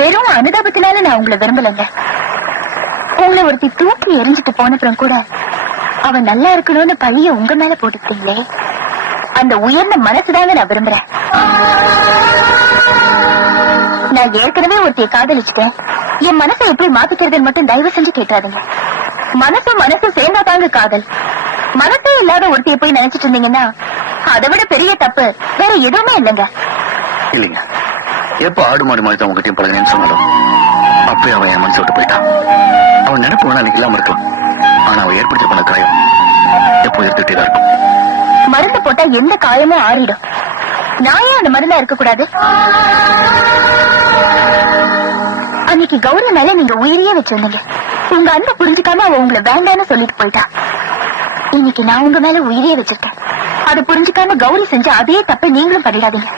வெறும் அனுதாபத்தினால நான் உங்களை விரும்பலங்க. உங்களை ஒருத்தி தூக்கி எரிஞ்சிட்டு போனப்புறம் கூட அவன் நல்லா இருக்கணும்னு பழிய உங்க மேல போட்டுட்டீங்களே, அந்த உயர்ந்த மனசுதாங்க நான் விரும்புறேன். நான் ஏற்கனவே ஒருத்திய காதலிச்சுட்டேன். என் மனசை எப்படி மாத்திக்கிறதுன்னு மட்டும் தயவு செஞ்சு கேட்காதீங்க. மனசும் சேர்ந்தாதாங்க காதல். மனசே இல்லாத ஒருத்திய போய் நினைச்சிட்டு இருந்தீங்கன்னா அதை விட பெரிய தப்பு வேற எதுவுமே இல்லைங்க. இல்லைங்க, எப்ப ஆடு மாடு மாதிரி தான் உங்ககிட்டயும் பழகினேன்னு சொன்னாலும் அப்பயே அவன் என் மனசு விட்டு போயிட்டான். அவன் நினைப்பு வேணா அன்னைக்கு இல்லாம இருக்கலாம், ஆனா அவன் ஏற்படுத்தி பண்ண காயம் எப்போ எடுத்துட்டே தான் இருக்கும். மருந்து போட்டா எந்த காயமும் ஆறிடும். நான் ஏன் அந்த மருந்தா இருக்க கூடாது? அன்னைக்கு கௌரி மேல நீங்க உயிரியே வச்சிருந்தீங்க. உங்க அன்பை புரிஞ்சுக்காம அவ உங்களை வேண்டான்னு சொல்லிட்டு போயிட்டா. இன்னைக்கு நான் உங்க மேல உயிரியே வச்சிருக்கேன். அதை புரிஞ்சுக்காம கௌரி செஞ்ச அதே தப்பை நீங்களும் பண்ணிடாதீங்க.